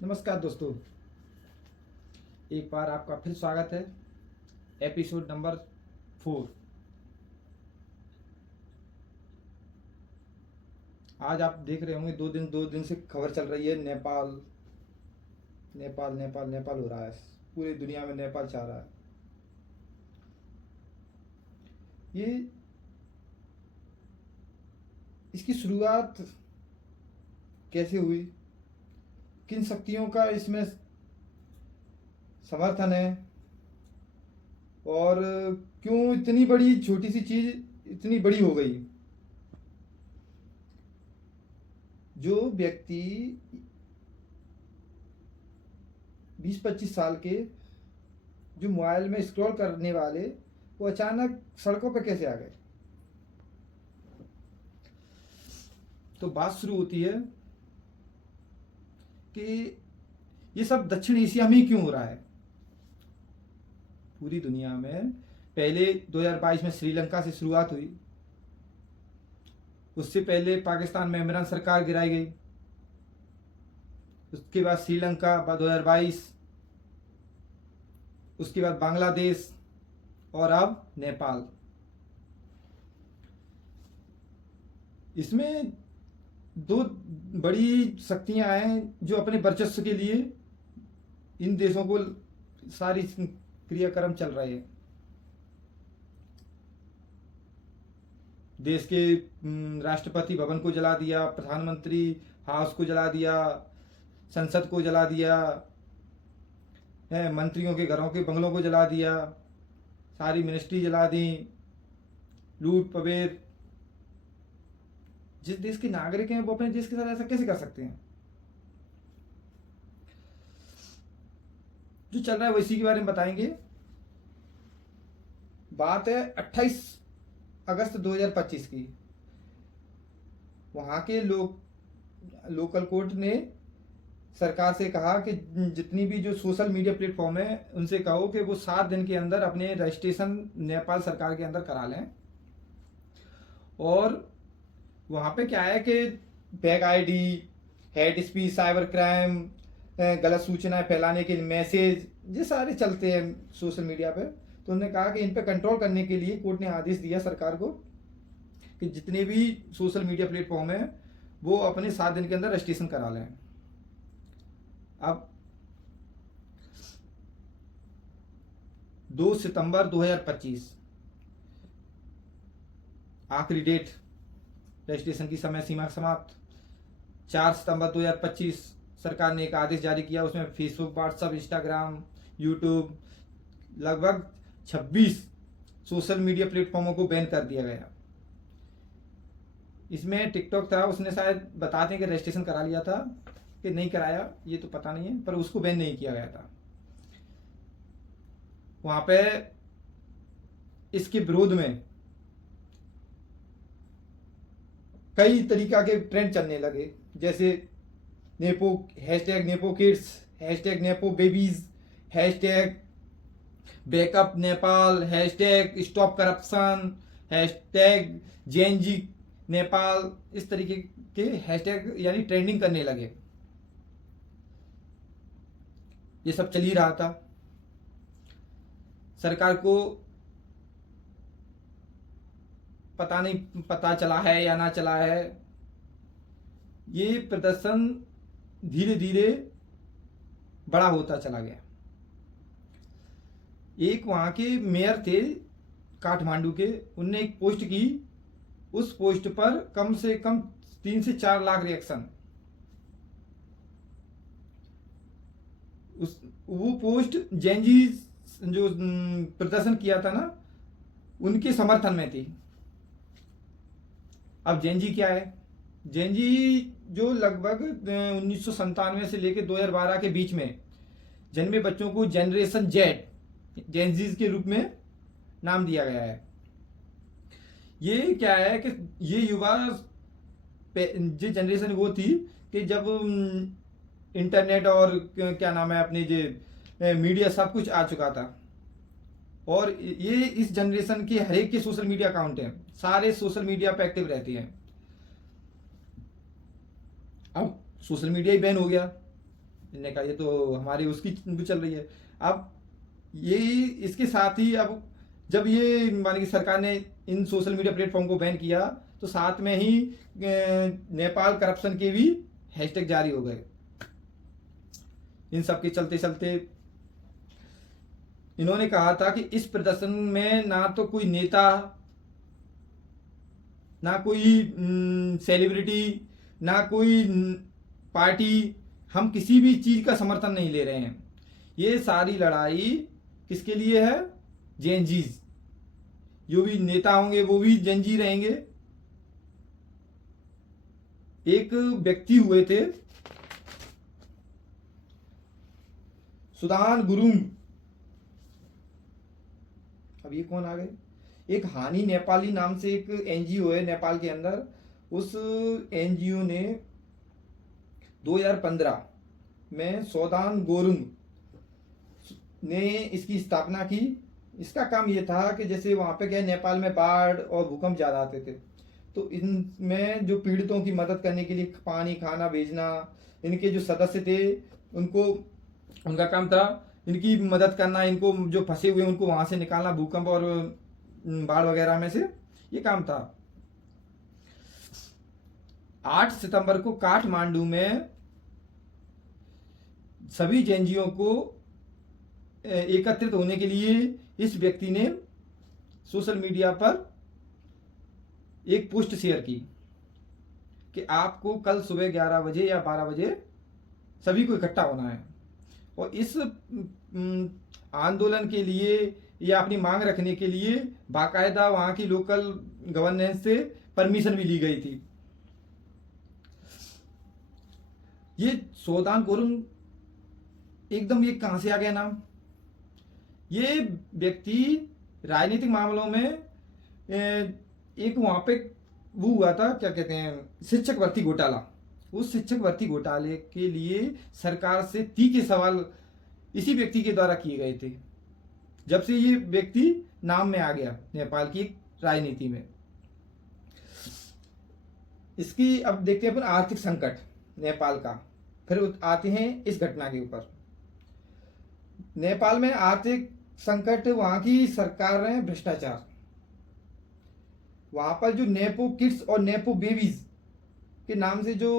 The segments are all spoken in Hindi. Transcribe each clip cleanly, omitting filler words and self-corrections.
नमस्कार दोस्तों, एक बार आपका फिर स्वागत है। Episode number 4। आज आप देख रहे होंगे दो दिन से खबर चल रही है। नेपाल नेपाल नेपाल नेपाल हो रहा है। पूरी दुनिया में नेपाल चाह रहा है। ये इसकी शुरुआत कैसे हुई, किन शक्तियों का इसमें समर्थन है, और क्यों इतनी बड़ी छोटी सी चीज इतनी बड़ी हो गई। जो व्यक्ति 20-25 साल के जो मोबाइल में स्क्रॉल करने वाले, वो अचानक सड़कों पर कैसे आ गए। तो बात शुरू होती है कि ये सब दक्षिण एशिया में ही क्यों हो रहा है। पूरी दुनिया में पहले 2022 में श्रीलंका से शुरुआत हुई। उससे पहले पाकिस्तान में इमरान सरकार गिराई गई। उसके बाद श्रीलंका, बाद 2022, उसके बाद बांग्लादेश और अब नेपाल। इसमें दो बड़ी शक्तियां हैं जो अपने वर्चस्व के लिए इन देशों को सारी क्रियाक्रम चल रहे हैं। देश के राष्ट्रपति भवन को जला दिया, प्रधानमंत्री हाउस को जला दिया, संसद को जला दिया है, मंत्रियों के घरों के बंगलों को जला दिया, सारी मिनिस्ट्री जला दी। लूट पवेर। जिस देश के नागरिक हैं वो अपने देश के साथ ऐसा कैसे कर सकते हैं। जो चल रहा है वो इसी के बारे में बताएंगे। बात है 28 अगस्त 2025 की। वहां के लोकल कोर्ट ने सरकार से कहा कि जितनी भी जो सोशल मीडिया प्लेटफॉर्म है उनसे कहो कि वो 7 दिन के अंदर अपने रजिस्ट्रेशन नेपाल सरकार के अंदर करा लें। और वहां पे क्या है कि back ID, head speech, cyber crime, गलत सूचनाएं फैलाने के मैसेज, ये सारे चलते हैं सोशल मीडिया पे। तो उन्होंने कहा कि इन पे कंट्रोल करने के लिए कोर्ट ने आदेश दिया सरकार को कि जितने भी सोशल मीडिया प्लेटफॉर्म है वो अपने 7 दिन के अंदर रजिस्ट्रेशन करा लें। अब 2 सितंबर 2025 आखिरी डेट, रजिस्ट्रेशन की समय सीमा समाप्त। 4 सितंबर 2025 सरकार ने एक आदेश जारी किया। उसमें फेसबुक, व्हाट्सएप, इंस्टाग्राम, यूट्यूब, लगभग 26 सोशल मीडिया प्लेटफॉर्मों को बैन कर दिया गया। इसमें टिकटॉक था, उसने शायद बताते हैं कि रजिस्ट्रेशन करा लिया था कि नहीं कराया, ये तो पता नहीं है, पर उसको बैन नहीं किया गया था। वहां पे इसके विरोध में कई तरीका के ट्रेंड चलने लगे, जैसे nepo, hashtag nepo kids, hashtag nepo babies, hashtag backup Nepal, hashtag stop corruption, hashtag Gen Z Nepal. इस तरीके के हैशटैग यानी ट्रेंडिंग करने लगे। ये सब चल ही रहा था। सरकार को पता नहीं पता चला है या ना चला है, ये प्रदर्शन धीरे धीरे बड़ा होता चला गया। एक वहां के मेयर थे काठमांडू के, उनने एक पोस्ट की। उस पोस्ट पर कम से कम 3 से 4 लाख रिएक्शन। वो पोस्ट जेएनजी जो प्रदर्शन किया था ना, उनके समर्थन में थी। अब जेएनजी क्या है? जेएनजी जो लगभग 1997 से लेकर 2012 के बीच में जन्मे बच्चों को जनरेशन जेड, जेएनजीज के रूप में नाम दिया गया है। ये क्या है कि ये युवा जो जनरेशन वो थी कि जब इंटरनेट और क्या नाम है अपने जो मीडिया सब कुछ आ चुका था। और ये इस जनरेशन के हर एक के सोशल मीडिया अकाउंट हैं, सारे सोशल मीडिया पे एक्टिव रहती हैं। अब सोशल मीडिया ही बैन हो गया, इनने कहा ये तो हमारी उसकी भी चल रही है। अब ये इसके साथ ही अब जब ये माने कि सरकार ने इन सोशल मीडिया प्लेटफॉर्म को बैन किया तो साथ में ही नेपाल करप्शन के भी हैशटैग जारी हो गए। इन सब के चलते चलते इन्होंने कहा था कि इस प्रदर्शन में ना तो कोई नेता, ना कोई सेलिब्रिटी, ना कोई पार्टी, हम किसी भी चीज का समर्थन नहीं ले रहे हैं। ये सारी लड़ाई किसके लिए है? जेनजीज। जो भी नेता होंगे वो भी जेनजी रहेंगे। एक व्यक्ति हुए थे सुदान गुरुंग, अब ये कौन आ गए? एक हानि नेपाली नाम से एक एनजीओ है नेपाल के अंदर। उस एनजीओ ने 2015 में सोदान गोरुंग ने इसकी स्थापना की। इसका काम ये था कि जैसे वहाँ पे क्या नेपाल में बाढ़ और भूकंप ज़्यादा आते थे, तो इनमें जो पीड़ितों की मदद करने के लिए पानी खाना भेजना, इनके जो सदस्य थे उनको, उनका काम था इनकी मदद करना, इनको जो फंसे हुए उनको वहाँ से निकालना भूकंप और बाढ़ वगैरह में से, ये काम था। 8 सितंबर को काठमांडू में सभी जेएनजीओ को एकत्रित होने के लिए इस व्यक्ति ने सोशल मीडिया पर एक पोस्ट शेयर की कि आपको कल सुबह 11 बजे या 12 बजे सभी को इकट्ठा होना है। और इस आंदोलन के लिए या अपनी मांग रखने के लिए बाकायदा वहां की लोकल गवर्नेंस से परमिशन भी ली गई थी। ये सोदान गोरुंग एकदम ये कहां से आ गया नाम? ये व्यक्ति राजनीतिक मामलों में एक वहां पे वो हुआ था, क्या कहते हैं, शिक्षक भर्ती घोटाला। उस शिक्षक भर्ती घोटाले के लिए सरकार से तीखे सवाल इसी व्यक्ति के द्वारा किए गए थे, जब से ये व्यक्ति नाम में आ गया नेपाल की राजनीति में। इसकी अब देखते हैं अपन आर्थिक संकट नेपाल का, फिर आते हैं इस घटना के ऊपर। नेपाल में आर्थिक संकट, वहां की सरकार है भ्रष्टाचार। वहां पर जो नेपो किड्स और नेपो बेबीज के नाम से जो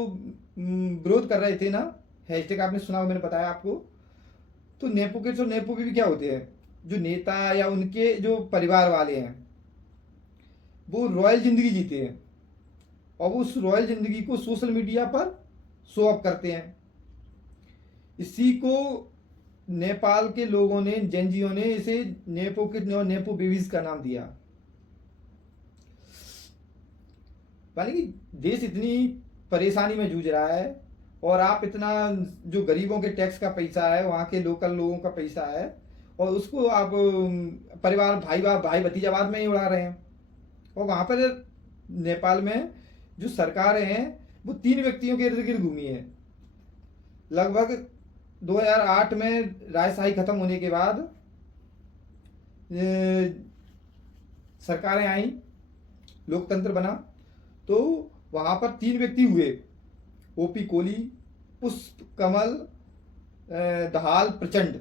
विरोध कर रहे थे ना, हैशटैग आपने सुना, मैंने बताया आपको। तो नेपो किड्स और नेपो बेबी क्या होते हैं? जो नेता या उनके जो परिवार वाले हैं वो रॉयल जिंदगी जीते हैं और वो उस रॉयल जिंदगी को सोशल मीडिया पर शो अप करते हैं। इसी को नेपाल के लोगों ने, जेएनजीओ ने इसे नेपो किड और नेपो बेबीज का नाम दिया। माने कि देश इतनी परेशानी में जूझ रहा है और आप इतना जो गरीबों के टैक्स का पैसा है, वहां के लोकल लोगों का पैसा है, और उसको आप परिवार भाई भतीजावाद में ही उड़ा रहे हैं। और वहां पर नेपाल में जो सरकारें हैं वो 3 व्यक्तियों के इर्द गिर्द घूमी है। लगभग 2008 में राजशाही खत्म होने के बाद सरकारें आई, लोकतंत्र बना, तो वहां पर 3 व्यक्ति हुए, ओपी कोली, पुष्प कमल दहाल प्रचंड,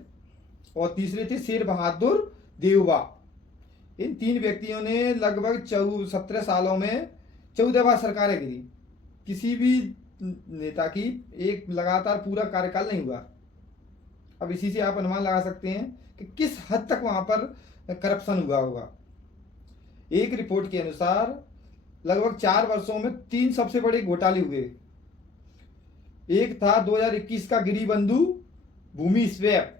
और तीसरे थे शेर बहादुर देवबा। इन 3 व्यक्तियों ने लगभग 17 सालों में 14 बार सरकारें गिरी। किसी भी नेता की एक लगातार पूरा कार्यकाल नहीं हुआ। अब इसी से आप अनुमान लगा सकते हैं कि किस हद तक वहां पर करप्शन हुआ होगा। एक रिपोर्ट के अनुसार लगभग 4 वर्षों में 3 सबसे बड़े घोटाले हुए। एक था 2021 का गिरिबंधु भूमि स्वैप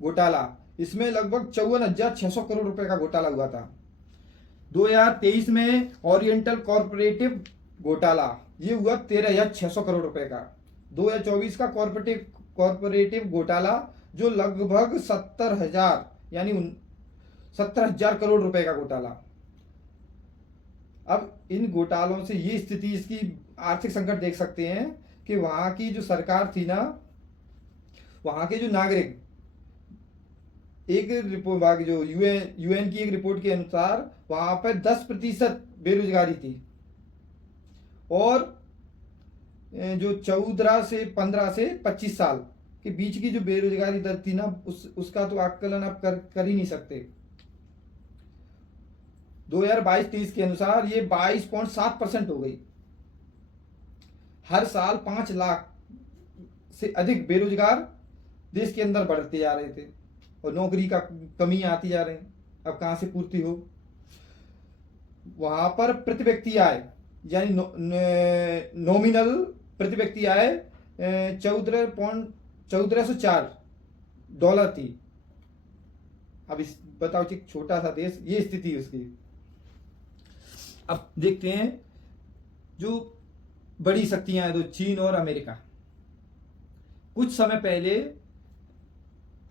घोटाला, इसमें लगभग 54,600 करोड़ रुपए का घोटाला हुआ था। 2023 में ओरिएंटल कॉर्पोरेटिव घोटाला, ये हुआ 13,600 करोड़ रुपए का। 2024 का कॉर्पोरेटिव घोटाला जो लगभग 70,000 यानी 70,000 करोड़ रुपए का घोटाला। अब इन घोटालों से ये स्थिति, इसकी आर्थिक संकट देख सकते हैं कि वहां की जो सरकार थी ना, वहां के जो नागरिक, एक रिपोर्ट जो यूएन की एक रिपोर्ट के अनुसार वहां पर 10% बेरोजगारी थी और जो 14 से 15 से 25 साल के बीच की जो बेरोजगारी दर थी ना, उसका तो आकलन आप कर ही नहीं सकते। 2022-23 के अनुसार ये 22.7% हो गई। हर साल 5 लाख से अधिक बेरोजगार देश के अंदर बढ़ते जा रहे थे और नौकरी का कमी आती जा रही। अब कहां से पूर्ति हो? वहां पर प्रति व्यक्ति आय यानी नॉमिनल प्रति व्यक्ति आय 1404 थी। अब इस बताओ, एक छोटा सा देश, ये स्थिति है उसकी। अब देखते हैं जो बड़ी शक्तियां हैं, तो चीन और अमेरिका। कुछ समय पहले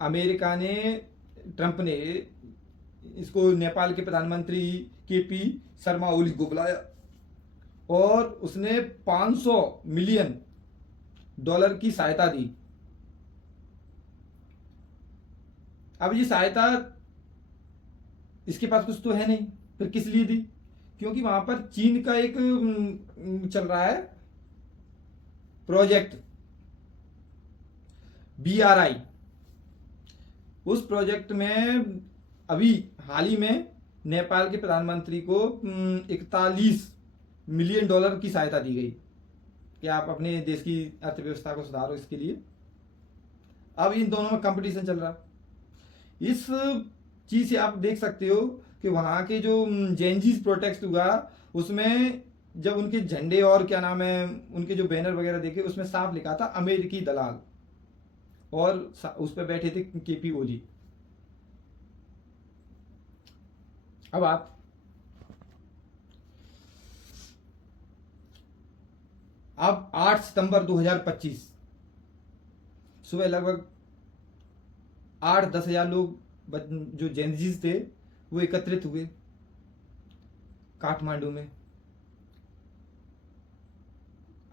अमेरिका ने, ट्रंप ने इसको नेपाल के प्रधानमंत्री केपी शर्मा ओली को बुलाया और उसने 500 मिलियन डॉलर की सहायता दी। अब ये सहायता, इसके पास कुछ तो है नहीं, फिर किस लिए दी? क्योंकि वहां पर चीन का एक चल रहा है प्रोजेक्ट BRI। उस प्रोजेक्ट में अभी हाल ही में नेपाल के प्रधानमंत्री को 41 मिलियन डॉलर की सहायता दी गई कि आप अपने देश की अर्थव्यवस्था को सुधारो। इसके लिए अब इन दोनों में कंपटीशन चल रहा। इस चीज से आप देख सकते हो कि वहां के जो जेनजीज प्रोटेस्ट हुआ, उसमें जब उनके झंडे और क्या नाम है, उनके जो बैनर वगैरह देखे, उसमें साफ लिखा था अमेरिकी दलाल, और उस पर बैठे थे केपी ओली। अब अब 8 सितंबर 2025 सुबह लगभग 8-10 हजार लोग जो जेनजीज थे वो एकत्रित हुए काठमांडू में।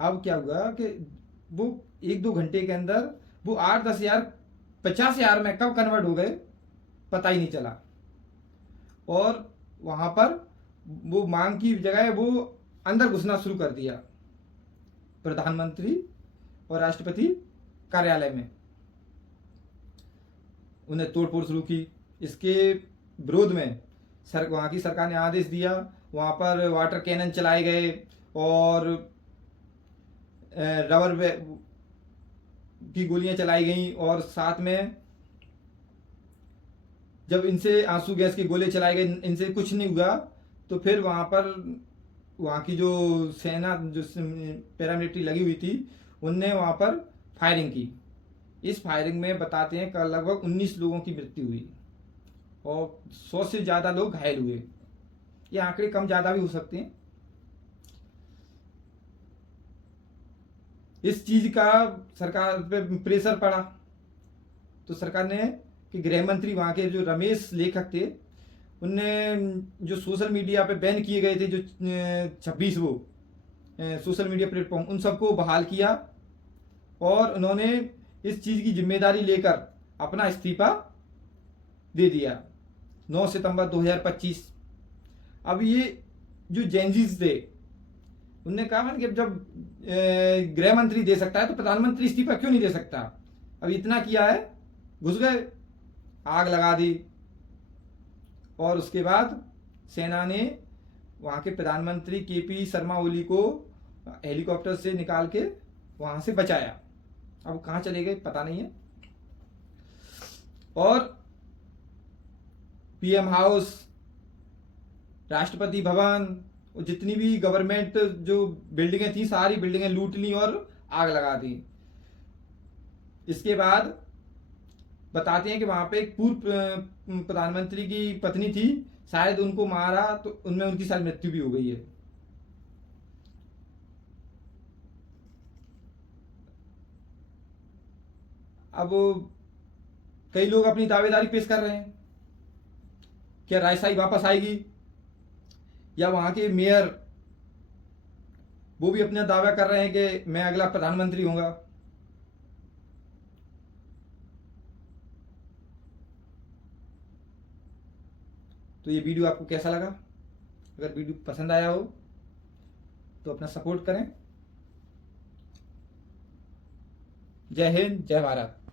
अब क्या हुआ कि वो 1-2 घंटे के अंदर वो 8-10 हजार 50 हजार में कब कन्वर्ट हो गए पता ही नहीं चला। और वहां पर वो मांग की जगह वो अंदर घुसना शुरू कर दिया प्रधानमंत्री और राष्ट्रपति कार्यालय में, उन्हें तोड़फोड़ शुरू की। इसके विरोध में वहां की सरकार ने आदेश दिया, वहां पर वाटर कैनन चलाए गए और रबर की गोलियां चलाई गई, और साथ में जब इनसे आंसू गैस के गोले चलाए गए, इनसे कुछ नहीं हुआ, तो फिर वहां की जो सेना, जो पैरामिलिट्री लगी हुई थी, उनने वहां पर फायरिंग की। इस फायरिंग में बताते हैं कि लगभग 19 लोगों की मृत्यु हुई और 100 से ज्यादा लोग घायल हुए। ये आंकड़े कम ज्यादा भी हो सकते हैं। इस चीज का सरकार पे प्रेशर पड़ा, तो सरकार ने कि गृह मंत्री वहां के जो रमेश लेखक थे, उनने जो सोशल मीडिया पे बैन किए गए थे जो 26 वो सोशल मीडिया प्लेटफॉर्म, उन सबको बहाल किया और उन्होंने इस चीज की जिम्मेदारी लेकर अपना इस्तीफा दे दिया 9 सितंबर 2025। अब ये जो जेनजीज थे, उनने कहा कि जब गृह मंत्री दे सकता है तो प्रधानमंत्री इस्तीफा क्यों नहीं दे सकता? अब इतना किया है, घुस गए, आग लगा दी, और उसके बाद सेना ने वहां के प्रधानमंत्री केपी शर्मा ओली को हेलीकॉप्टर से निकाल के वहां से बचाया। अब कहां चले गए पता नहीं है। और पीएम हाउस, राष्ट्रपति भवन, जितनी भी गवर्नमेंट जो बिल्डिंगें थी, सारी बिल्डिंगें लूट ली और आग लगा दी। इसके बाद बताते हैं कि वहां पे एक पूर्व प्रधानमंत्री की पत्नी थी, शायद उनको मारा तो उनमें उनकी शायद मृत्यु भी हो गई है। अब कई लोग अपनी दावेदारी पेश कर रहे हैं, क्या रायसाई वापस आएगी, या वहां के मेयर वो भी अपना दावा कर रहे हैं कि मैं अगला प्रधानमंत्री होऊंगा। तो ये वीडियो आपको कैसा लगा? अगर वीडियो पसंद आया हो तो अपना सपोर्ट करें जय हिंद, जय भारत।